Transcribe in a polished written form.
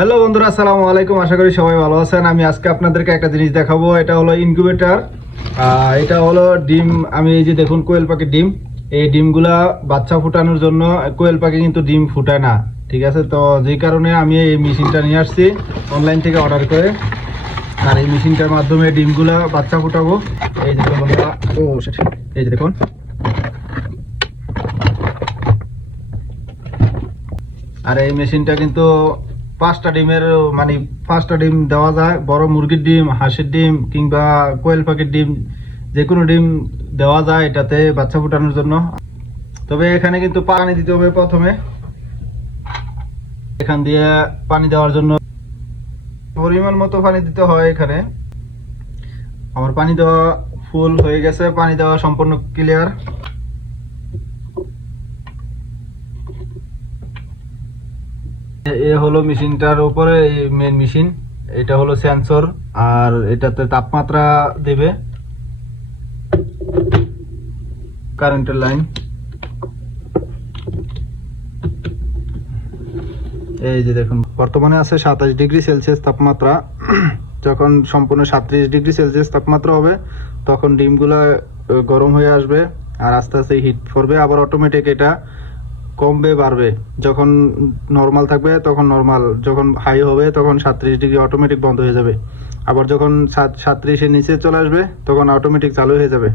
Hello বন্ধুরা, আসসালামু আলাইকুম। আশা করি সবাই ভালো আছেন। আমি আজকে আপনাদেরকে একটা জিনিস দেখাবো। এটা হলো ইনকিউবেটর। এটা হলো ডিম। আমি এই যে দেখুন, কোয়েল পাখির ডিম। এই ডিমগুলা বাচ্চা ফুটানোর জন্য। কোয়েল পাখি কিন্তু ডিম ফুটায় না, ঠিক আছে? তো যেই কারণে আমি এই মেশিনটা নিয়ে আসছি অনলাইন থেকে অর্ডার করে। আর এই মেশিনটার মাধ্যমে ডিমগুলা বাচ্চা ফুটাবো। এই যে দেখুন, এই যে দেখুন। আর এই মেশিনটা কিন্তু 5টা ডিমের মানে 5টা ডিম দেওয়া যায়। বড় মুরগির ডিম, হাঁসের ডিম কিংবা কোয়েল পাখির ডিম, যে কোনো ডিম দেওয়া যায় এটাতে বাচ্চা ফোটানোর জন্য। তবে এখানে কিন্তু পানি দিতে হবে প্রথমে। এখান দিয়ে পানি দেওয়ার জন্য পরিমাণ মতো পানি দিতে হয়। এখানে আমার পানি দেওয়া ফুল হয়ে গেছে, পানি দেওয়া সম্পূর্ণ ক্লিয়ার। এ হলো মেশিনটার উপরে মেন মেশিন। এটা হলো সেন্সর, আর এটাতে তাপমাত্রা দেবে কারেন্টের লাইন। এই যে দেখুন, বর্তমানে আছে 27°C তাপমাত্রা। যখন সম্পূর্ণ 37°C তাপমাত্রা হবে তখন ডিমগুলা গরম হয়ে আসবে আর আস্তে আস্তে হিট করবে। আবার অটোমেটিক এটা কমবে বাড়বে। যখন নর্মাল থাকবে তখন নর্মাল, যখন হাই হবে তখন 37° অটোমেটিক বন্ধ হয়ে যাবে। আবার যখন 37-এর নিচে চলে আসবে তখন অটোমেটিক চালু হয়ে যাবে।